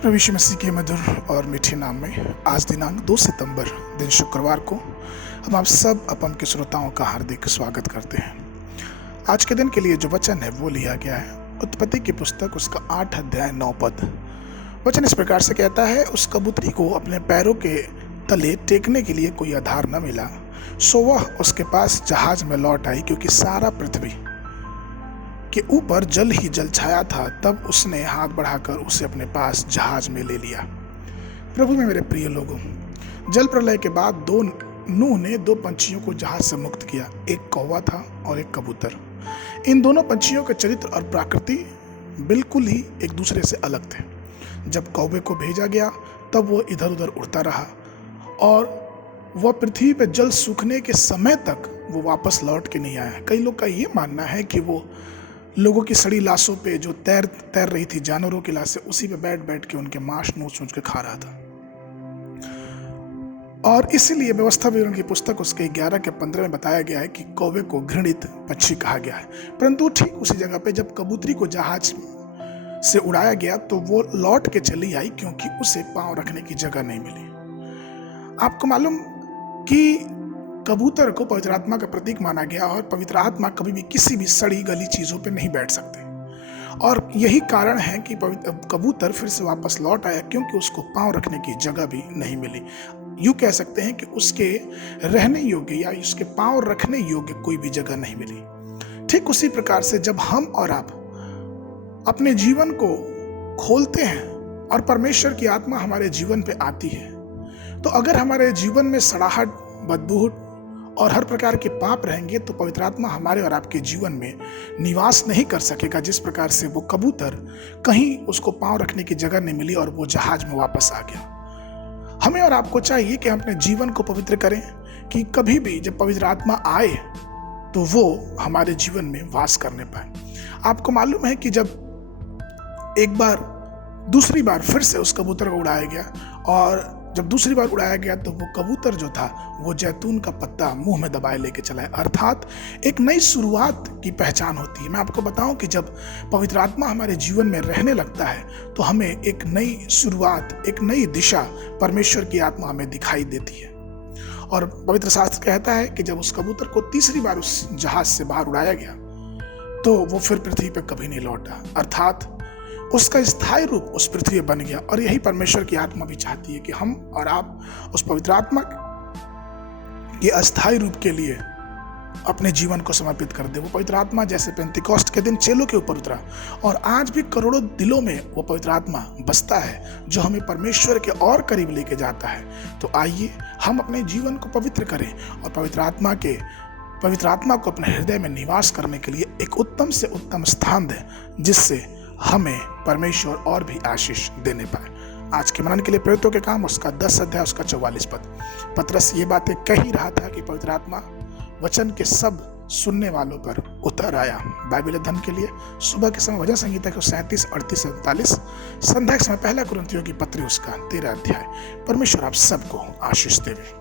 प्रभु यीशु मसीह के मधुर और मीठे नाम में आज दिनांक 2 सितंबर दिन शुक्रवार को हम आप सब अपम के श्रोताओं का हार्दिक स्वागत करते हैं। आज के दिन के लिए जो वचन है वो लिया गया है उत्पत्ति की पुस्तक उसका 8 अध्याय 9 पद। वचन इस प्रकार से कहता है, उस कबूतरी को अपने पैरों के तले टेकने के लिए कोई आधार न मिला, सो वह उसके पास जहाज में लौट आई, क्योंकि सारा पृथ्वी के ऊपर जल ही जल छाया था। तब उसने हाथ बढ़ाकर उसे अपने पास जहाज में ले लिया। प्रभु में मेरे प्रिय लोगों, जल प्रलय के बाद नूह ने दो पंछियों को जहाज से मुक्त किया। एक कौवा था और एक कबूतर। इन दोनों पंछियों के चरित्र और प्रकृति बिल्कुल ही एक दूसरे से अलग थे। जब कौवे को भेजा गया तब वो इधर उधर उड़ता रहा और वह पृथ्वी पर जल सूखने के समय तक वो वापस लौट के नहीं आया। कई लोग का ये मानना है कि वो लोगों की सड़ी लाशों पे जो तैर रही थी, जानवरों की लाशें, उसी पे बैठ बैठ के उनके मांस नोच के खा रहा था। और इसीलिए व्यवस्था विवरण की पुस्तक उसके 11 के 15 में बताया गया है कि कौवे को घृणित पक्षी कहा गया है। परंतु ठीक उसी जगह पे जब कबूतरी को जहाज से उड़ाया गया तो वो लौट के चली आई, क्योंकि उसे पांव रखने की जगह नहीं मिली। आपको मालूम कि कबूतर को पवित्र आत्मा का प्रतीक माना गया और पवित्र आत्मा कभी भी किसी भी सड़ी गली चीजों पर नहीं बैठ सकते। और यही कारण है कि कबूतर फिर से वापस लौट आया, क्योंकि उसको पांव रखने की जगह भी नहीं मिली। यूं कह सकते हैं कि उसके रहने योग्य या उसके पांव रखने योग्य कोई भी जगह नहीं मिली। ठीक उसी प्रकार से जब हम और आप अपने जीवन को खोलते हैं और परमेश्वर की आत्मा हमारे जीवन पे आती है, तो अगर हमारे जीवन में सड़ाहट, बदबू और हर प्रकार के पाप रहेंगे तो पवित्र आत्मा हमारे और आपके जीवन में निवास नहीं कर सकेगा। जिस प्रकार से वो कबूतर, कहीं उसको पांव रखने की जगह नहीं मिली और वो जहाज में वापस आ गया। हमें और आपको चाहिए कि हम अपने जीवन को पवित्र करें, कि कभी भी जब पवित्र आत्मा आए तो वो हमारे जीवन में वास करने पाए। आपको मालूम है कि जब एक बार दूसरी बार फिर से उस कबूतर को उड़ाया गया, और जब दूसरी बार उड़ाया गया तो वो कबूतर जो था वो जैतून का पत्ता मुंह में दबाए लेके चला है। अर्थात एक नई शुरुआत की पहचान होती है। मैं आपको बताऊं कि जब पवित्र आत्मा हमारे जीवन में रहने लगता है तो हमें एक नई शुरुआत, एक नई दिशा परमेश्वर की आत्मा हमें दिखाई देती है। और पवित्र शास्त्र कहता है कि जब उस कबूतर को तीसरी बार उस जहाज से बाहर उड़ाया गया तो वो फिर पृथ्वी पर कभी नहीं लौटा। अर्थात उसका स्थायी रूप उस पृथ्वी बन गया। और यही परमेश्वर की आत्मा भी चाहती है कि हम और आप उस पवित्र आत्मा के अस्थायी रूप के लिए अपने जीवन को समर्पित कर दे। वो पवित्र आत्मा जैसे पेंतिकोस्त के दिन चेलों के ऊपर उतरा, और आज भी करोड़ों दिलों में वो पवित्र आत्मा बसता है, जो हमें परमेश्वर के और करीब लेके जाता है। तो आइए हम अपने जीवन को पवित्र करें और पवित्र आत्मा को अपने हृदय में निवास करने के लिए एक उत्तम से उत्तम स्थान दें, जिससे हमें परमेश्वर और भी आशीष देने पाए। आज के मनन के लिए प्रेरितों के काम उसका 10 अध्याय उसका 44 पद। पतरस ये बातें कह ही रहा था कि पवित्र आत्मा वचन के सब सुनने वालों पर उतर आया। बाइबल अध्ययन के लिए सुबह के समय भजन संगीता के 37, 38, 47, संध्या के समय 1 कुरिन्थियों की पत्री उसका 13 अध्याय। परमेश्वर आप सबको आशीष देवे।